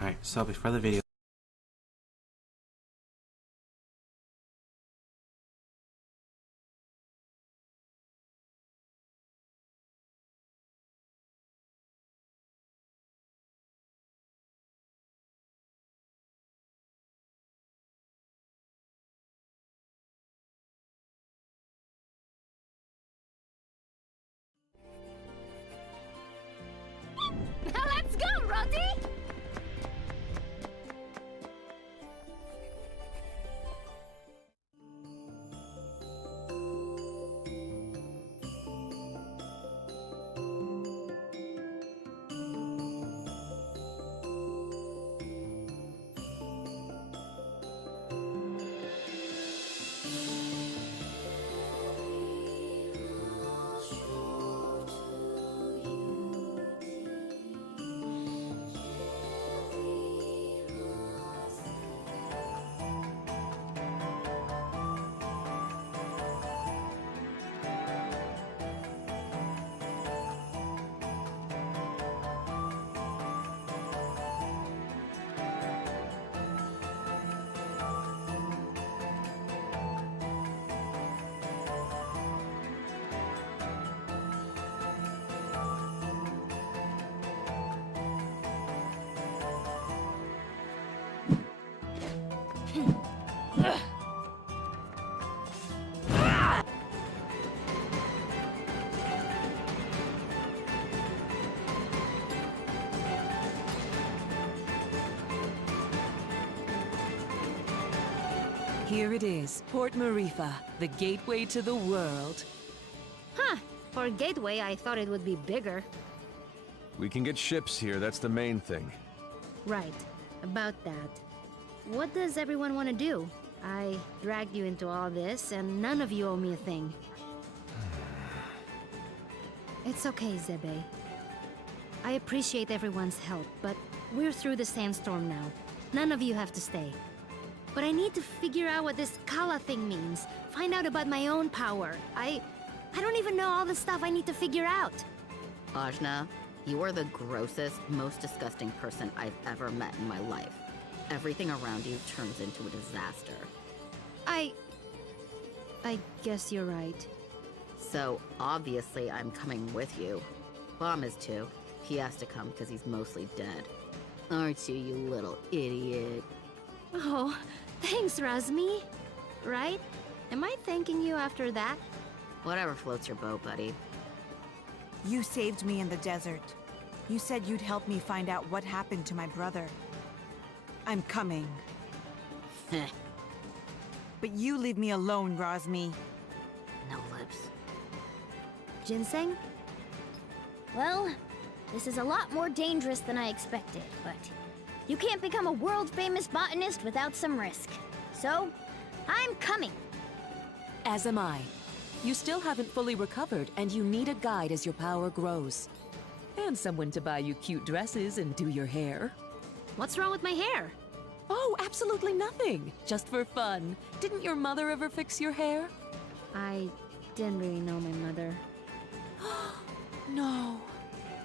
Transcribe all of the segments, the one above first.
Alright, so before the video. Now let's go, Roddy! Here it is, Port Marifa, the gateway to the world. Huh. For Gateway, I thought it would be bigger. We can get ships here, that's the main thing. Right. About that. What does everyone want to do? I dragged you into all this, and none of you owe me a thing. It's okay, Zebe. I appreciate everyone's help, but we're through the sandstorm now. None of you have to stay. But I need to figure out what this Kala thing means. Find out about my own power. I don't even know all the stuff I need to figure out. Ajna, you are the grossest, most disgusting person I've ever met in my life. Everything around you turns into a disaster. I guess you're right. So, obviously I'm coming with you. Bomb is too. He has to come because he's mostly dead. Aren't you, you little idiot? Oh, thanks, Razmi. Right? Am I thanking you after that? Whatever floats your boat, buddy. You saved me in the desert. You said you'd help me find out what happened to my brother. I'm coming. Heh, But you leave me alone, Razmi. no lips. Ginseng? Well, this is a lot more dangerous than I expected, but you can't become a world-famous botanist without some risk. So, I'm coming. As am I. You still haven't fully recovered, and you need a guide as your power grows. And someone to buy you cute dresses and do your hair. What's wrong with my hair? Oh, absolutely nothing. Just for fun. Didn't your mother ever fix your hair? I didn't really know my mother. No.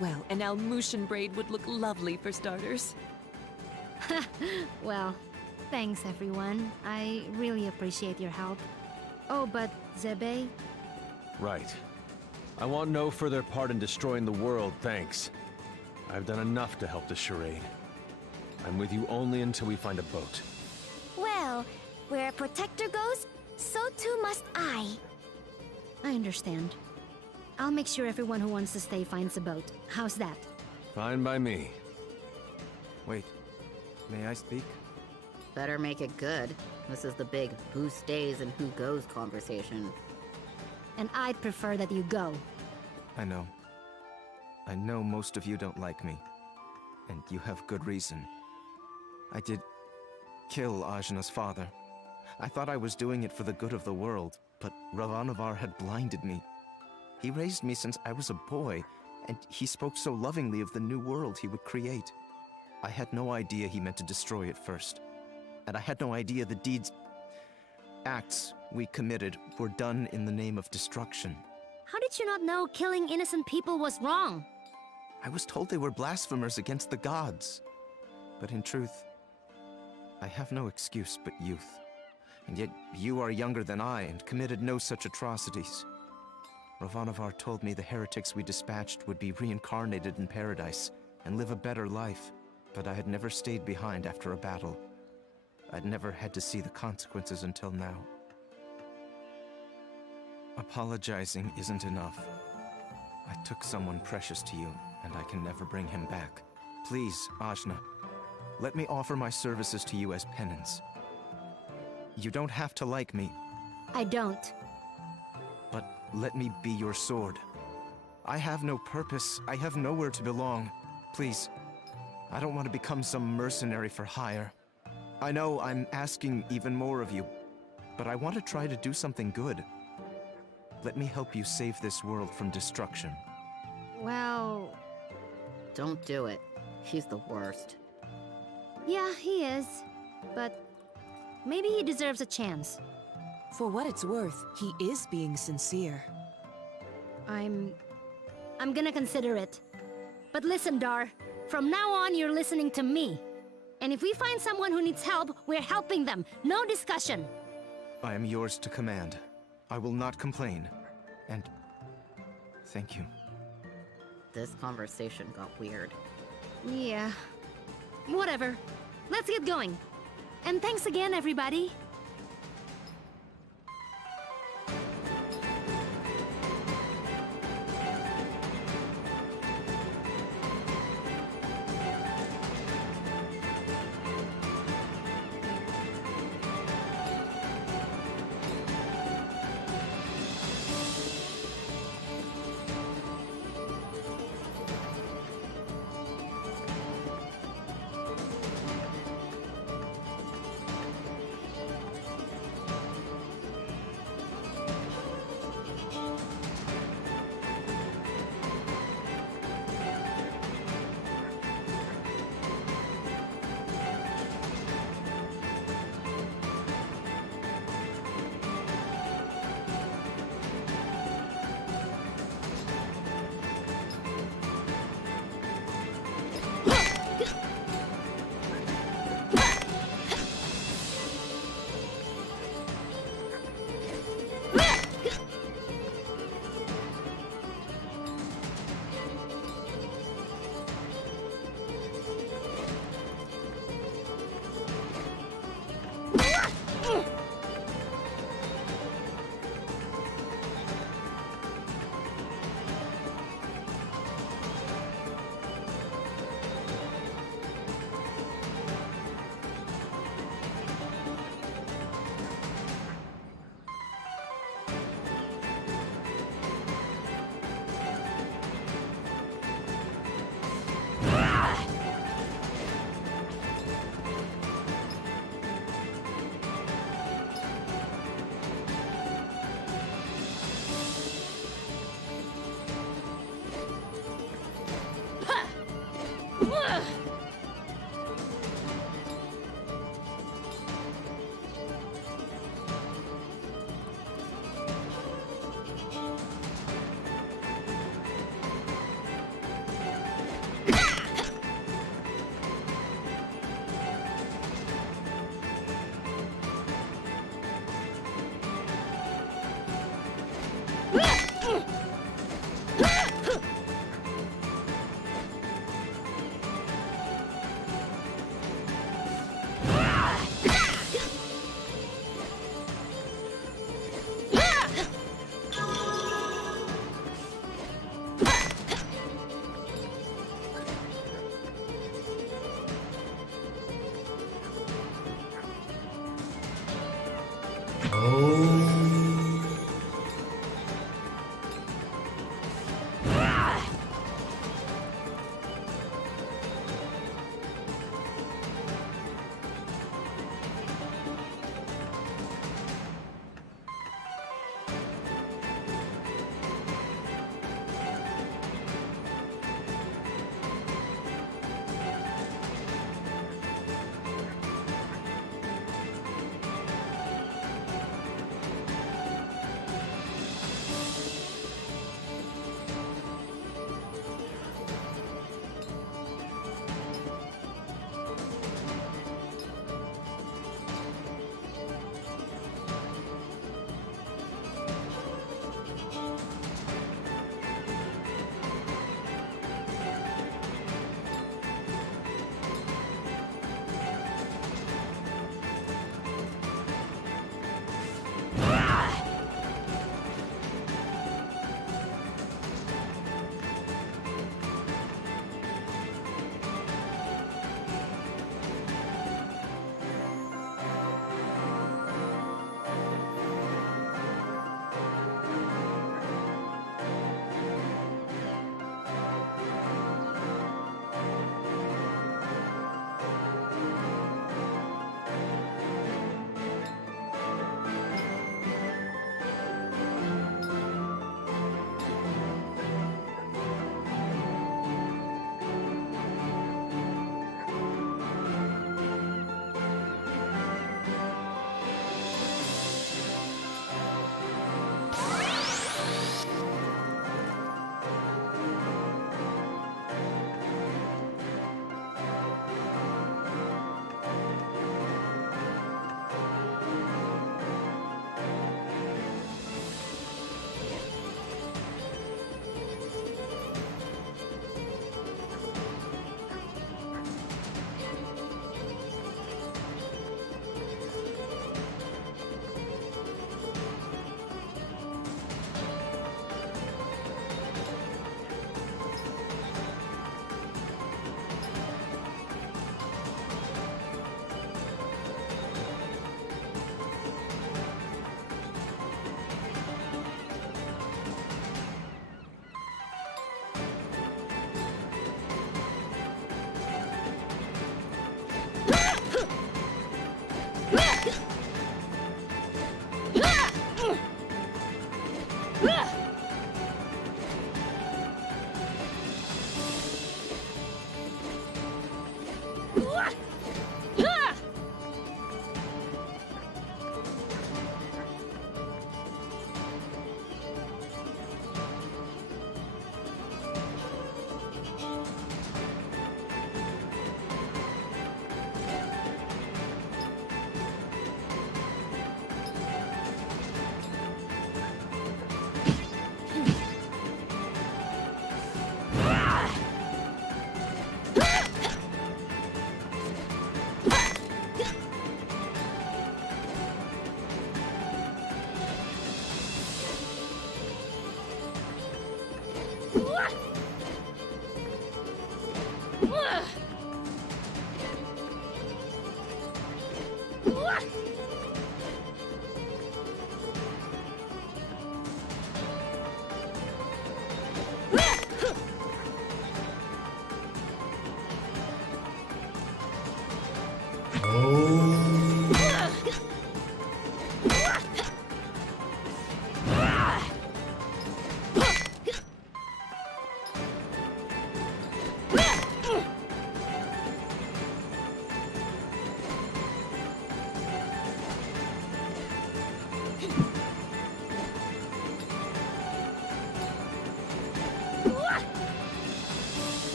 Well, an Almushan braid would look lovely for starters. Well, thanks everyone. I really appreciate your help. Oh, but Zebe? Right. I want no further part in destroying the world, thanks. I've done enough to help the charade. I'm with you only until we find a boat. Well, where a protector goes, so too must I. I understand. I'll make sure everyone who wants to stay finds a boat. How's that? Fine by me. Wait, may I speak? Better make it good. This is the big who stays and who goes conversation. And I'd prefer that you go. I know. I know most of you don't like me. And you have good reason. I did kill Ajna's father. I thought I was doing it for the good of the world, but Ravanavar had blinded me. He raised me since I was a boy, and he spoke so lovingly of the new world he would create. I had no idea he meant to destroy it first. And I had no idea the acts we committed were done in the name of destruction. How did you not know killing innocent people was wrong? I was told they were blasphemers against the gods. But in truth, I have no excuse but youth. And yet you are younger than I and committed no such atrocities. Ravanavar told me the heretics we dispatched would be reincarnated in paradise and live a better life, but I had never stayed behind after a battle. I'd never had to see the consequences until now. Apologizing isn't enough. I took someone precious to you, and I can never bring him back. Please, Ajna, let me offer my services to you as penance. You don't have to like me, I don't. but let me be your sword. I have no purpose. I have nowhere to belong. Please, I don't want to become some mercenary for hire. I know I'm asking even more of you, but I want to try to do something good. Let me help you save this world from destruction. Well, Don't do it. He's the worst. yeah, he is. But maybe he deserves a chance. For what it's worth, he is being sincere. I'm gonna consider it. But listen, Dar. From now on, you're listening to me. And if we find someone who needs help, we're helping them. No discussion. I am yours to command. I will not complain. And thank you. This conversation got weird. Yeah. Whatever. Let's get going. And thanks again, everybody.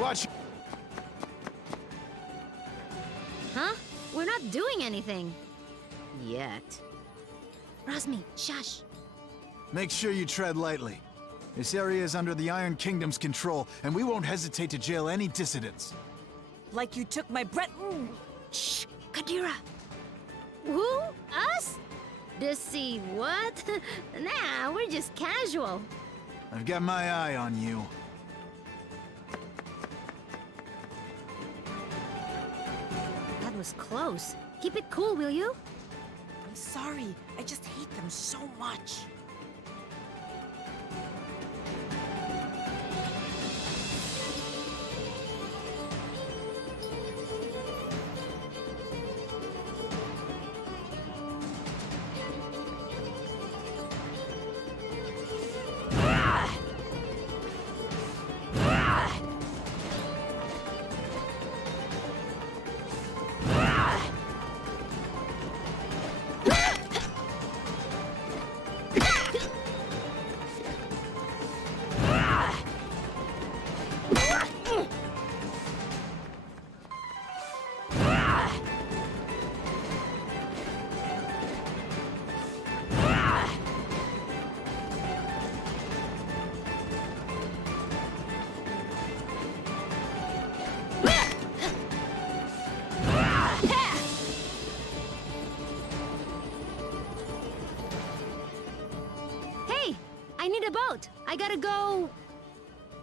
Watch. Huh? We're not doing anything. Yet. Rosmi, shush. Make sure you tread lightly. This area is under the Iron Kingdom's control, and we won't hesitate to jail any dissidents. Like you took my breath. Shh, Kadira. Who? Us? Deceive what? Nah, we're just casual. I've got my eye on you. That was close. Keep it cool, will you? I'm sorry. I just hate them so much. Hey, I need a boat. I gotta go...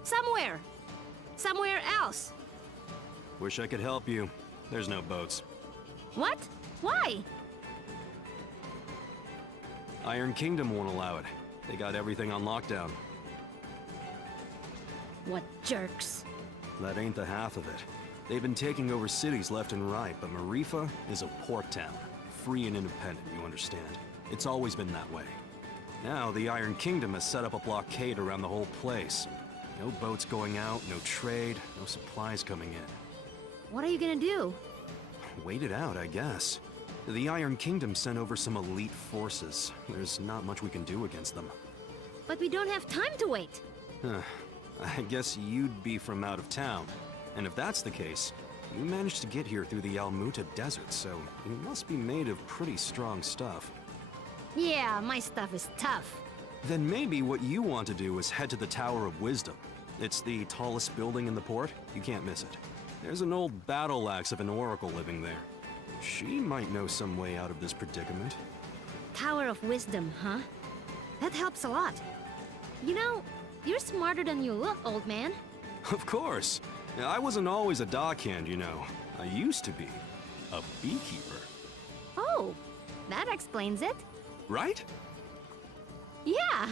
somewhere. Somewhere else. Wish I could help you. There's no boats. What? Why? Iron Kingdom won't allow it. They got everything on lockdown. What jerks. that ain't the half of it. They've been taking over cities left and right, but Marifa is a port town. Free and independent, you understand. It's always been that way. Now, the Iron Kingdom has set up a blockade around the whole place. No boats going out, no trade, no supplies coming in. What are you gonna do? Wait it out, I guess. The Iron Kingdom sent over some elite forces. There's not much we can do against them. But we don't have time to wait. I guess you'd be from out of town. And if that's the case, you managed to get here through the Almuta Desert, so you must be made of pretty strong stuff. Yeah, my stuff is tough. Then maybe what you want to do is head to the Tower of Wisdom. It's the tallest building in the port. You can't miss it. There's an old battle axe of an oracle living there. She might know some way out of this predicament. Tower of Wisdom, huh? That helps a lot. You know, you're smarter than you look, old man. Of course. I wasn't always a dockhand, you know. I used to be a beekeeper. Oh, that explains it. Right? Yeah.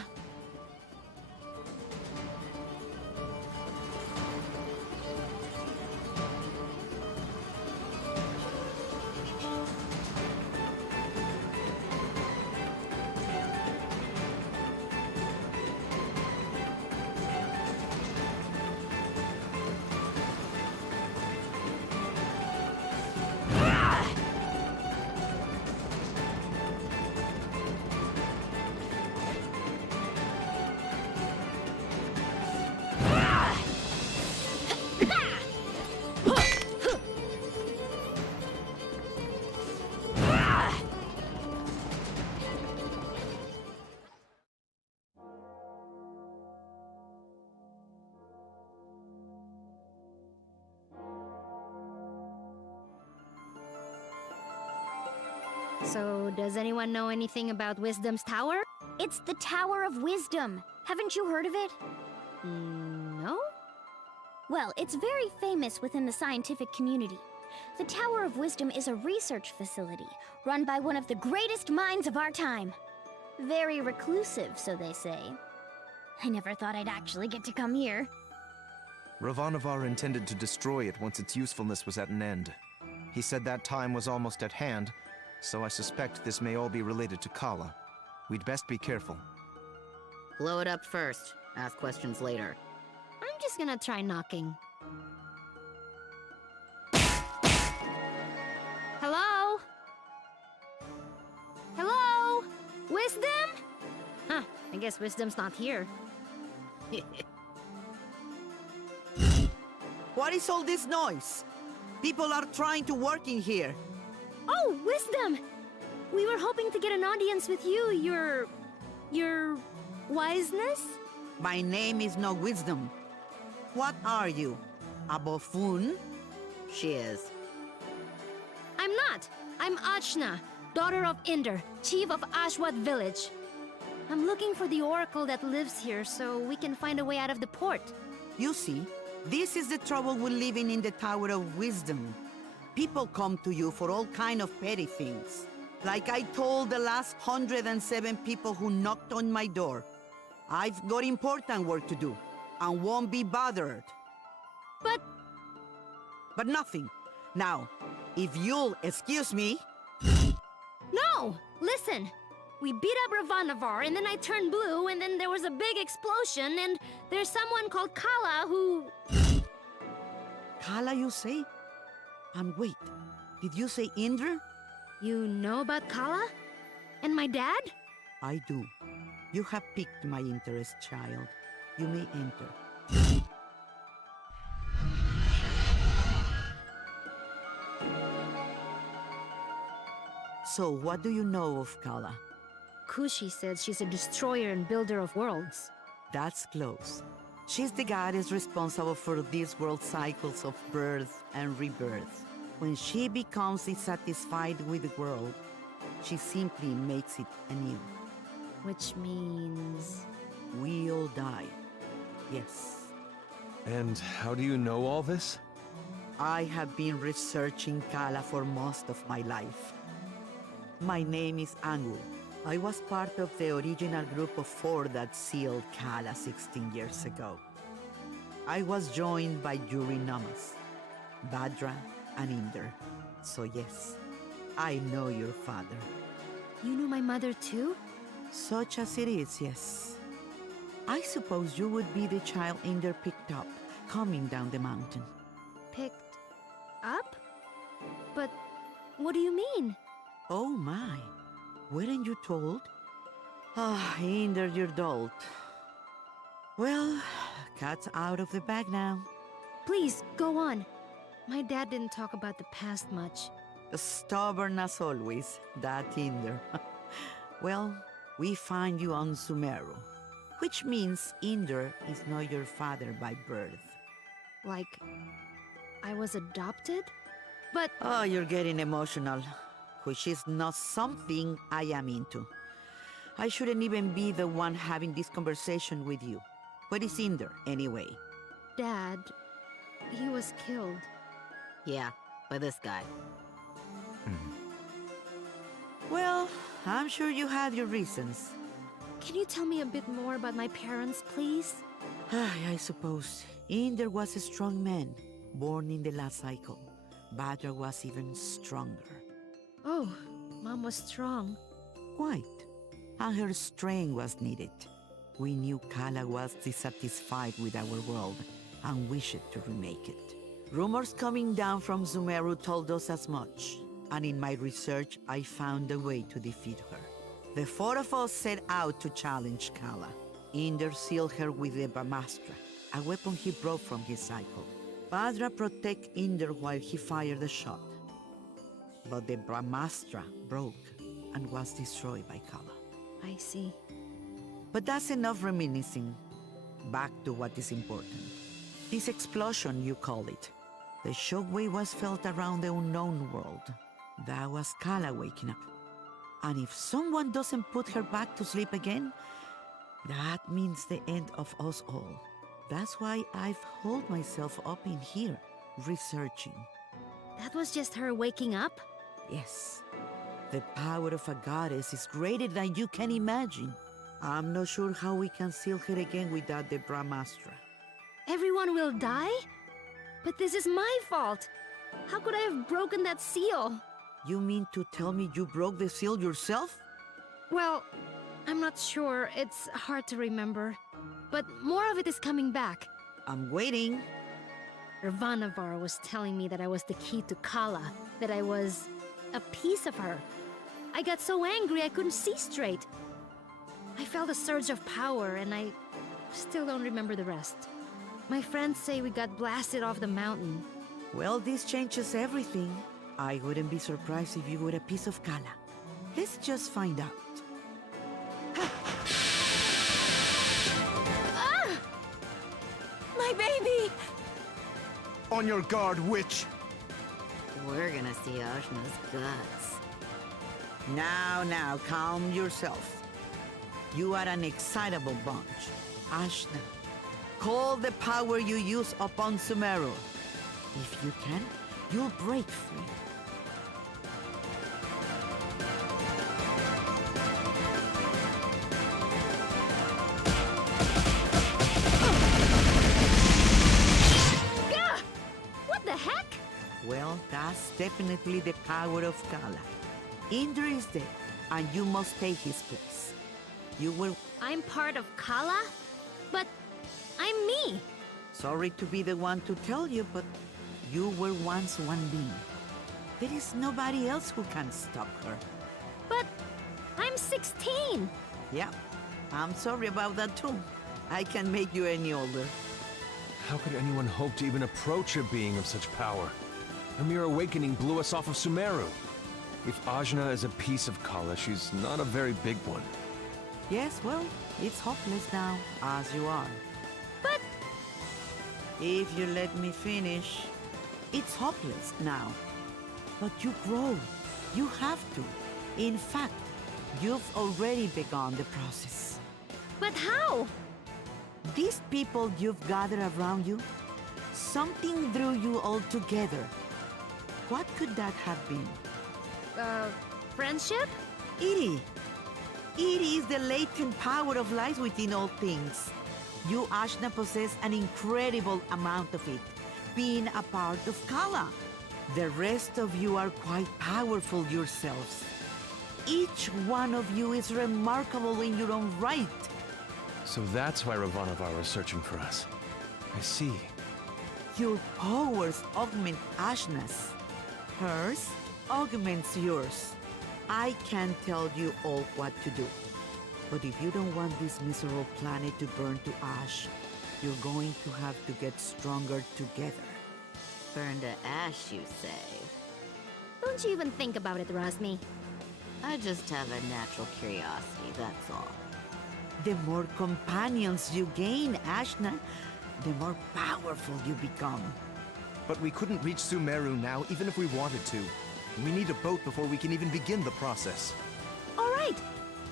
So, does anyone know anything about Wisdom's Tower? It's the Tower of Wisdom. Haven't you heard of it? No? Well, it's very famous within the scientific community. The Tower of Wisdom is a research facility run by one of the greatest minds of our time. Very reclusive, so they say. I never thought I'd actually get to come here. Ravanavar intended to destroy it once its usefulness was at an end. He said that time was almost at hand, so I suspect this may all be related to Kala. We'd best be careful. Blow it up first. Ask questions later. I'm just gonna try knocking. Hello? Hello? Wisdom? Huh, I guess Wisdom's not here. What is all this noise? People are trying to work in here. Oh, Wisdom! We were hoping to get an audience with you, your wiseness? My name is no Wisdom. What are you? A buffoon? She is. I'm not. I'm Achna, daughter of Inder, chief of Ashwat village. I'm looking for the oracle that lives here so we can find a way out of the port. You see, this is the trouble with living in the Tower of Wisdom. People come to you for all kind of petty things. Like I told the last 107 people who knocked on my door. I've got important work to do, and won't be bothered. But nothing. Now, if you'll excuse me... No! Listen! We beat up Ravanavar, and then I turned blue, and then there was a big explosion, and there's someone called Kala who... Kala, you say? And wait, did you say Indra? You know about Kala? And my dad? I do. You have piqued my interest, child. You may enter. So, what do you know of Kala? Kushi says she's a destroyer and builder of worlds. That's close. She's the goddess responsible for this world's cycles of birth and rebirth. When she becomes dissatisfied with the world, she simply makes it anew. Which means... We all die. Yes. And how do you know all this? I have been researching Kala for most of my life. My name is Angu. I was part of the original group of 4 that sealed Kala 16 years ago. I was joined by Eurinamas, Badra, and Inder. So yes, I know your father. You knew my mother too? Such as it is, yes. I suppose you would be the child Inder picked up, coming down the mountain. Picked up? But what do you mean? Oh my, weren't you told? Ah, Inder, you're dolt. Well, cat's out of the bag now. Please, go on. My dad didn't talk about the past much. Stubborn as always, that Inder. Well, we find you on Sumeru, which means Inder is not your father by birth. Like, I was adopted? But Oh, you're getting emotional, which is not something I am into. I shouldn't even be the one having this conversation with you. But it's Inder, anyway. Dad, he was killed. Yeah, by this guy. Well, I'm sure you had your reasons. Can you tell me a bit more about my parents, please? I suppose. Inder was a strong man, born in the last cycle. Badra was even stronger. Oh, Mom was strong. Quite. And her strength was needed. We knew Kala was dissatisfied with our world and wished to remake it. Rumors coming down from Sumeru told us as much, and in my research I found a way to defeat her. The four of us set out to challenge Kala. Inder sealed her with the Brahmastra, a weapon he brought from his cycle. Badra protected Inder while he fired the shot. But the Brahmastra broke and was destroyed by Kala. I see. But that's enough reminiscing. Back to what is important. This explosion, you call it. The shockwave was felt around the unknown world. That was Kala waking up. And if someone doesn't put her back to sleep again, that means the end of us all. That's why I've holed myself up in here, researching. That was just her waking up? Yes. The power of a goddess is greater than you can imagine. I'm not sure how we can seal her again without the Brahmastra. Everyone will die? But this is my fault. How could I have broken that seal? You mean to tell me you broke the seal yourself? Well, I'm not sure. It's hard to remember. But more of it is coming back. I'm waiting. Ravanavar was telling me that I was the key to Kala, that I was a piece of her. I got so angry I couldn't see straight. I felt a surge of power, and I still don't remember the rest. My friends say we got blasted off the mountain. Well, this changes everything. I wouldn't be surprised if you were a piece of Kala. Let's just find out. Ah! My baby! On your guard, witch! We're gonna see Ajna's guts. Now, calm yourself. You are an excitable bunch. Ashna, call the power you use upon Sumeru. If you can, you'll break free. Gah! What the heck? Well, that's definitely the power of Kala. Inder is dead, and you must take his place. You will... I'm part of Kala? But I'm me. Sorry to be the one to tell you, but you were once one being. There is nobody else who can stop her. But I'm 16. Yeah, I'm sorry about that too. I can't make you any older. How could anyone hope to even approach a being of such power? A mere awakening blew us off of Sumeru. If Ajna is a piece of Kala, she's not a very big one. Yes, well, it's hopeless now, as you are. But If you let me finish, it's hopeless now. But you grow. You have to. In fact, you've already begun the process. But how? These people you've gathered around you, something drew you all together. What could that have been? Friendship? Iri. Iri is the latent power of life within all things. You, Ashna, possess an incredible amount of it, being a part of Kala. The rest of you are quite powerful yourselves. Each one of you is remarkable in your own right. So that's why Ravanavar was searching for us. I see. Your powers augment Ashna's. Hers augments yours. I can't tell you all what to do. But if you don't want this miserable planet to burn to ash, you're going to have to get stronger together. Burn to ash, you say? Don't you even think about it, Razmi. I just have a natural curiosity, that's all. The more companions you gain, Ashna, the more powerful you become. But we couldn't reach Sumeru now, even if we wanted to. We need a boat before we can even begin the process. All right!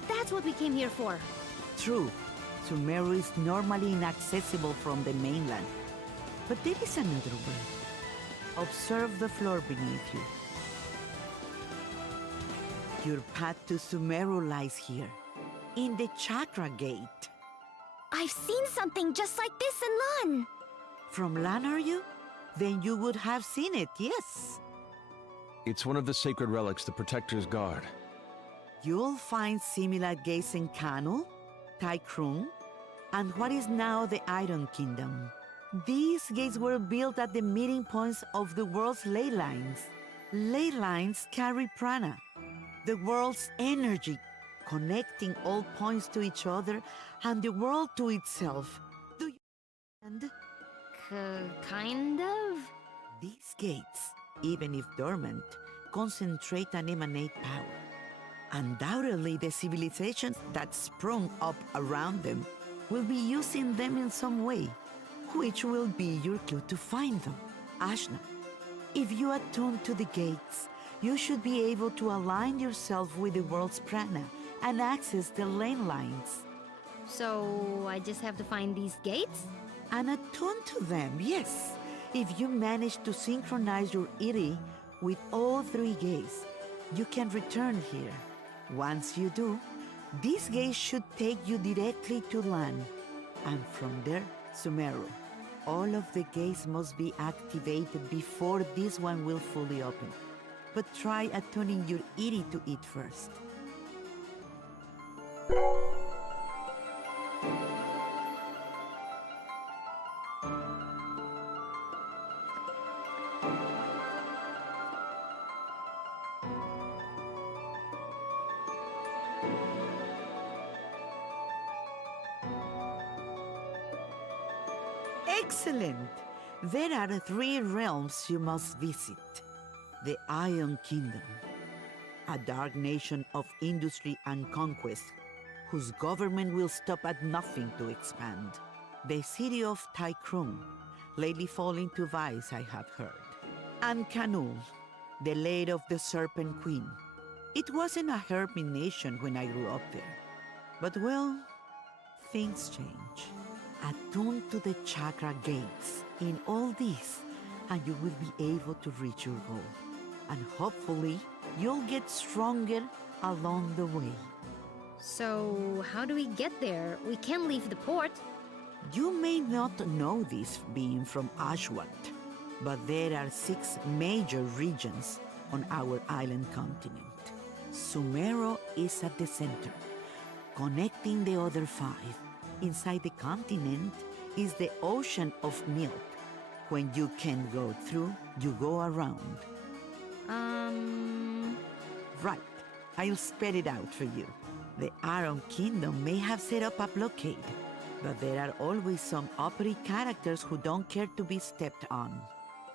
That's what we came here for. True, Sumeru is normally inaccessible from the mainland. But there is another way. Observe the floor beneath you. Your path to Sumeru lies here, in the Chakra Gate. I've seen something just like this in Lan. From Lan, are you? Then you would have seen it, yes. It's one of the sacred relics the Protectors guard. You'll find similar gates in Kanu, Taikrung, and what is now the Iron Kingdom. These gates were built at the meeting points of the world's ley lines. Ley lines carry prana, the world's energy, connecting all points to each other and the world to itself. Do you understand? Kind of? These gates, even if dormant, concentrate and emanate power. Undoubtedly, the civilizations that sprung up around them will be using them in some way, which will be your clue to find them. Ashna, if you attune to the gates, you should be able to align yourself with the world's prana and access the lane lines. So I just have to find these gates? And attune to them, yes. If you manage to synchronize your iri with all three gates, you can return here. Once you do, these gates should take you directly to Lan, and from there, Sumeru. All of the gates must be activated before this one will fully open. But try attuning your iri to it first. Excellent! There are 3 realms you must visit. The Iron Kingdom, a dark nation of industry and conquest, whose government will stop at nothing to expand. The city of Taikrung, lately falling to vice, I have heard. And Kanu, the lair of the Serpent Queen. It wasn't a hermit nation when I grew up there. But well, things change. Attune to the chakra gates in all this, and you will be able to reach your goal. And hopefully, you'll get stronger along the way. So, how do we get there? We can't leave the port. You may not know this being from Ashwat, but there are 6 major regions on our island continent. Sumeru is at the center, connecting the other 5. Inside the continent is the ocean of milk. When you can't go through, you go around. Right. I'll spell it out for you. The Iron Kingdom may have set up a blockade, but there are always some uppity characters who don't care to be stepped on.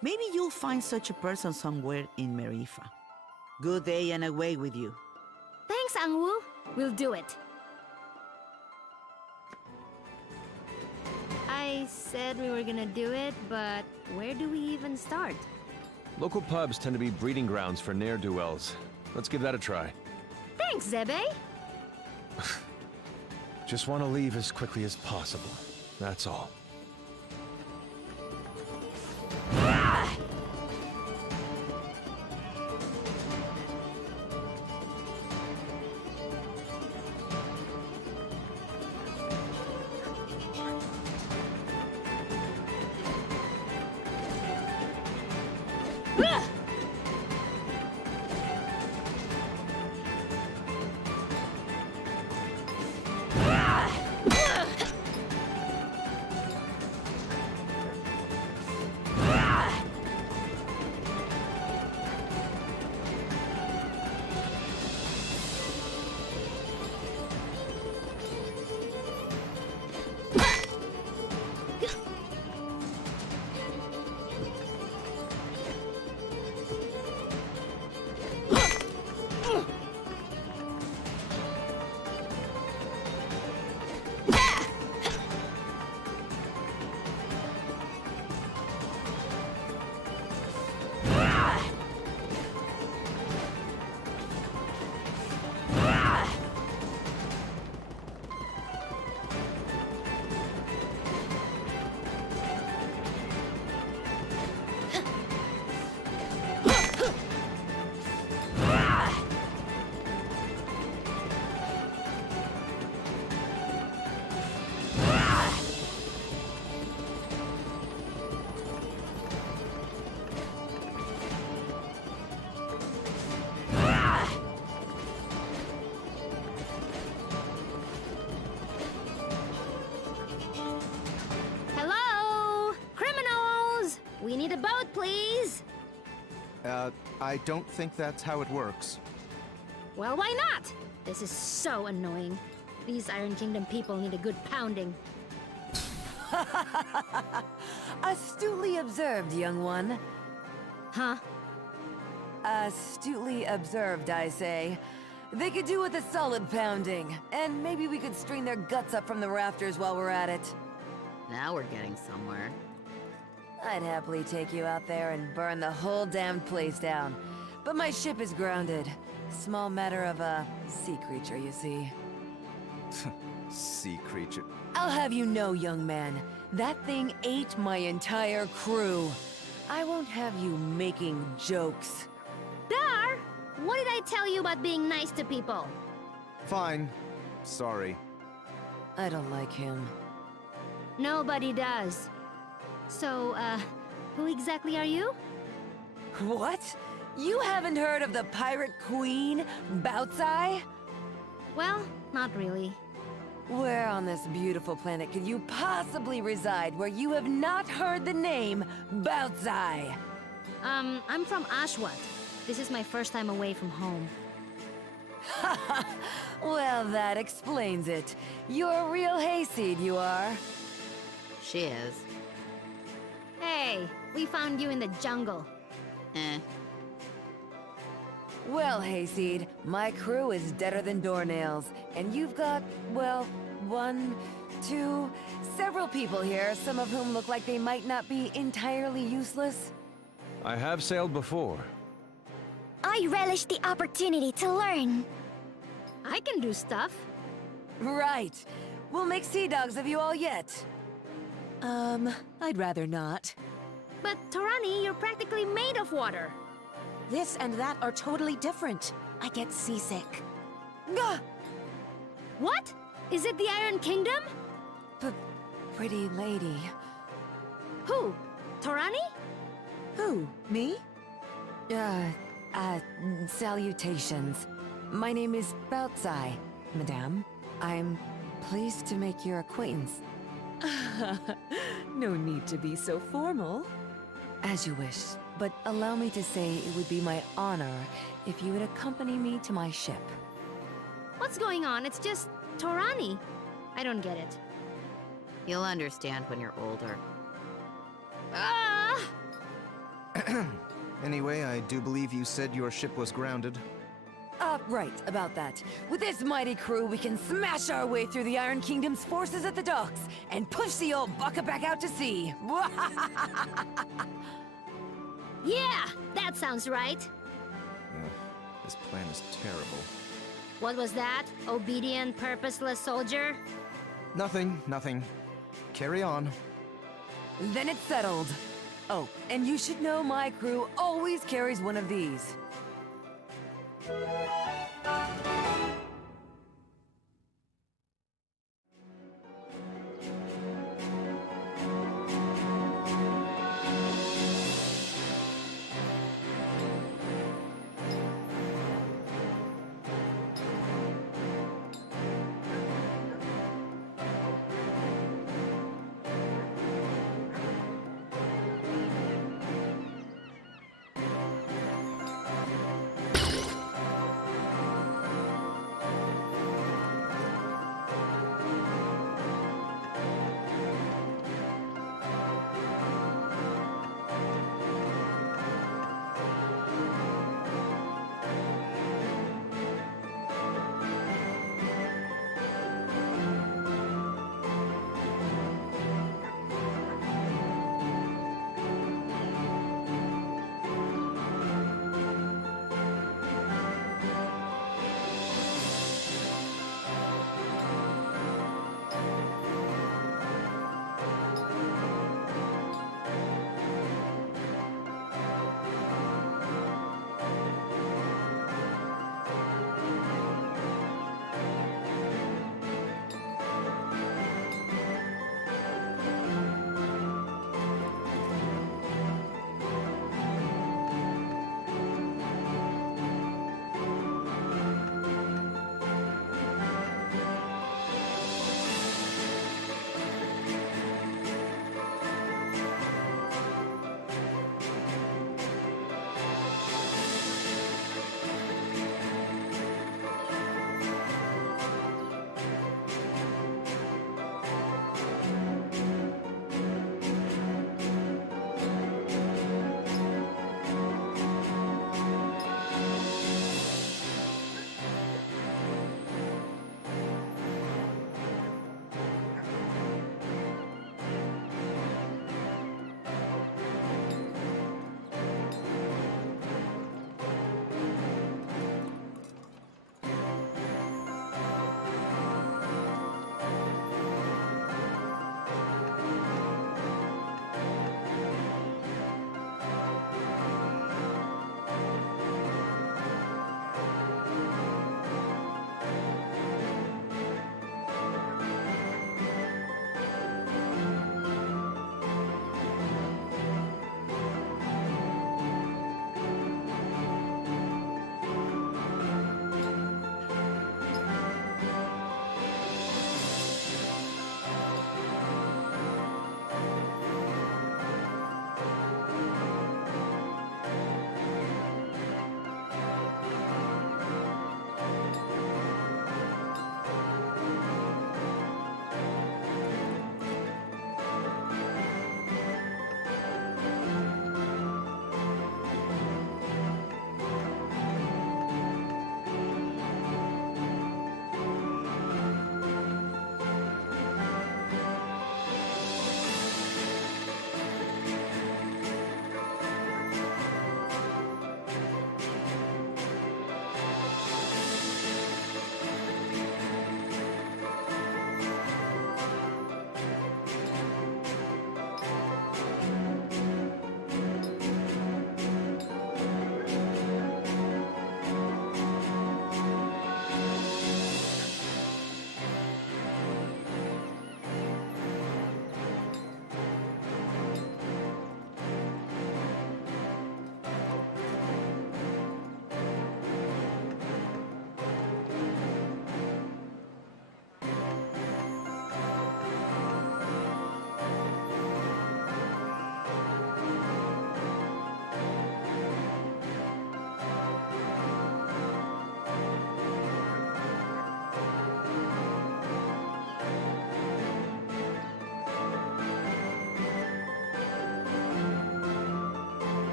Maybe you'll find such a person somewhere in Marifa. Good day and away with you. Thanks, Angwu. We'll do it. I said we were gonna do it, but where do we even start? Local pubs tend to be breeding grounds for ne'er-do-wells. Let's give that a try. Thanks, Zebe. Just want to leave as quickly as possible. That's all. I don't think that's how it works. Well, why not? This is so annoying. These Iron Kingdom people need a good pounding. Astutely observed, young one. Huh? Astutely observed, I say. They could do with a solid pounding, and maybe we could string their guts up from the rafters while we're at it. Now we're getting somewhere. I'd happily take you out there and burn the whole damned place down. But my ship is grounded. Small matter of a sea creature, you see. Sea creature. I'll have you know, young man, that thing ate my entire crew. I won't have you making jokes. Dar! What did I tell you about being nice to people? Fine. Sorry. I don't like him. Nobody does. So, who exactly are you? What? You haven't heard of the pirate queen, Bautzai? Well, not really. Where on this beautiful planet could you possibly reside where you have not heard the name Bautzai? I'm from Ashwat. This is my first time away from home. Well, that explains it. You're a real hayseed, you are. She is. Hey, we found you in the jungle. Eh. Well, hayseed, my crew is deader than doornails, and you've got, well, one, two, several people here, some of whom look like they might not be entirely useless. I have sailed before. I relish the opportunity to learn. I can do stuff. Right. We'll make sea dogs of you all yet. I'd rather not. But Torani, you're practically made of water. This and that are totally different. I get seasick. Gah! What? Is it the Iron Kingdom? Pretty lady. Who? Torani? Who? Me? Salutations. My name is Bautzai, madame. I'm pleased to make your acquaintance. No need to be so formal. As you wish, but allow me to say it would be my honor if you would accompany me to my ship. What's going on? It's just Torani. I don't get it. You'll understand when you're older. Ah! Anyway, I do believe you said your ship was grounded. Right, about that. With this mighty crew, we can smash our way through the Iron Kingdom's forces at the docks and push the old bucket back out to sea. Yeah, that sounds right. This plan is terrible. What was that? Obedient, purposeless soldier? Nothing. Carry on. Then it's settled. Oh, and you should know my crew always carries one of these.